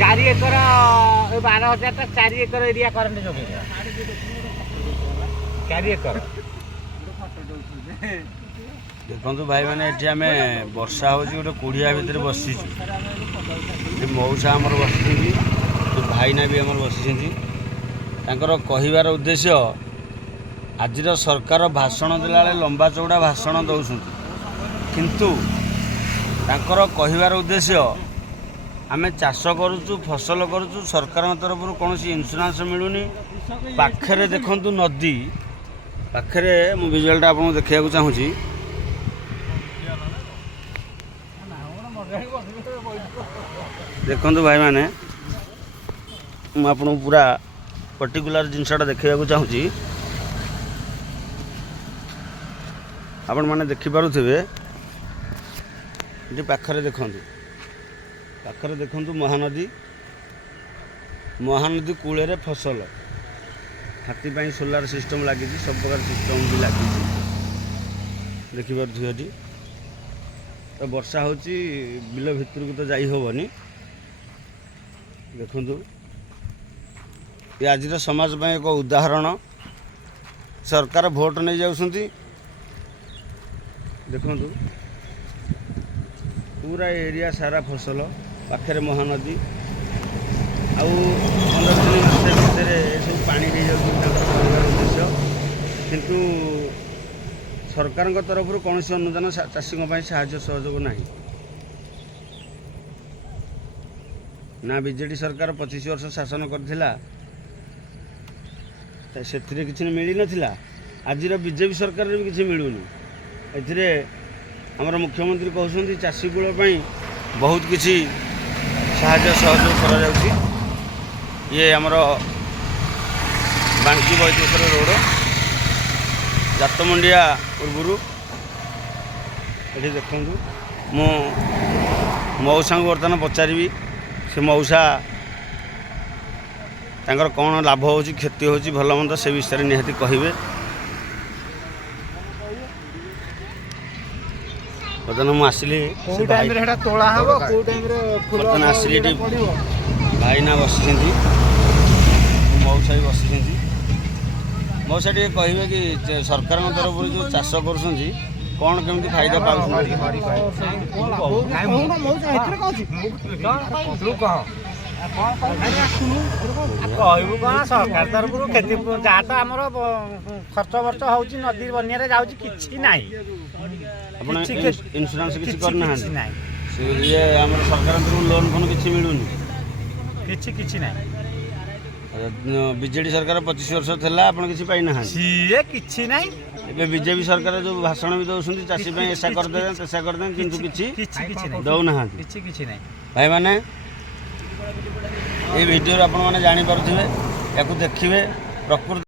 4 एकर 12,000 4 acre area current जोगे 4 एकर देखो भाई मैंने ये आम वर्षा हो गोटे कुड़िया भितर बसीचु मऊसा आमर बसी भाईना भी आमर बसी कहबार उद्देश्य आज सरकार भाषण देला लंबा चौड़ा भाषण दौरान किंतु तांकर कहबार उद्देश्य आम चाष करुचु फसल करुचु सरकार तरफ कौन इन्शुरांस मिलूनी पाखरे देखु नदी पाखरे मु विजुअलटा आपको देखा चाहूँगी देखु भाई मैंने मुझे पूरा पर्टिकुलर जिनसा देखा चाहूँगी आपण मैंने देखिपे ये पाखरे देखु महानदी महानदी कूल फसल हाथी सोलार सिस्टम लगी सब प्रकार सिस्टम भी लगी देखिपे तो वर्षा हो बिल भितर को तो जाई होबनी देखु ये आज समाज में एक उदाहरण सरकार भोट नहीं जाउछंती देखु पूरा एरिया सारा फसल पाखे महानदी आउ 15 दिन भितर सब पानी हो उद्देश्य किंतु सरकार तरफ कौन अनुदान चाषी साहाय्य सहयोग ना ना बीजेडी सरकार 25 वर्ष शासन करथिला से किसी मिल ना आज बीजेपी सरकार भी किसी मिलूनी ए आमर मुख्यमंत्री कहते चाषी कूल बहुत किसी साहाय्य सहयोग करा ये आमर बांकी बैतेश्वर रोड जातमंडिया पूर्व ये देखूँ मो मऊसा को बर्तमान पचारि से मऊसा तांकर कौन लाभ हो क्षति हो भल मंद से विषय निहाती कहे बर्तमान मुझे बर्तमान आसली भाईना बसी मऊसा भी बसी मऊसा टे कहे कि सरकार तरफ जो चाष कर कौन केमती फायदा पाँच कहबू कौन सरकार तरफ खेती जहाँ तो आम खर्च वर्च हो नदी बनिया कि ना इन्शुरांस किसी करना ये आम सरकार तरफ लोन फोन किसी मिलूनी किसी ना बीजेडी सरकार 25 वर्ष थी आप किसी पाई ना सीए किसी ना बीजेपी सरकार जो भाषण भी दौरान चाषी ऐसा करदे तैसा करदे किंतु किसी दौना भाई मैंने ये वीडियो आपण मैंने जानी पारुथिबे याकू देखिबे प्रकृति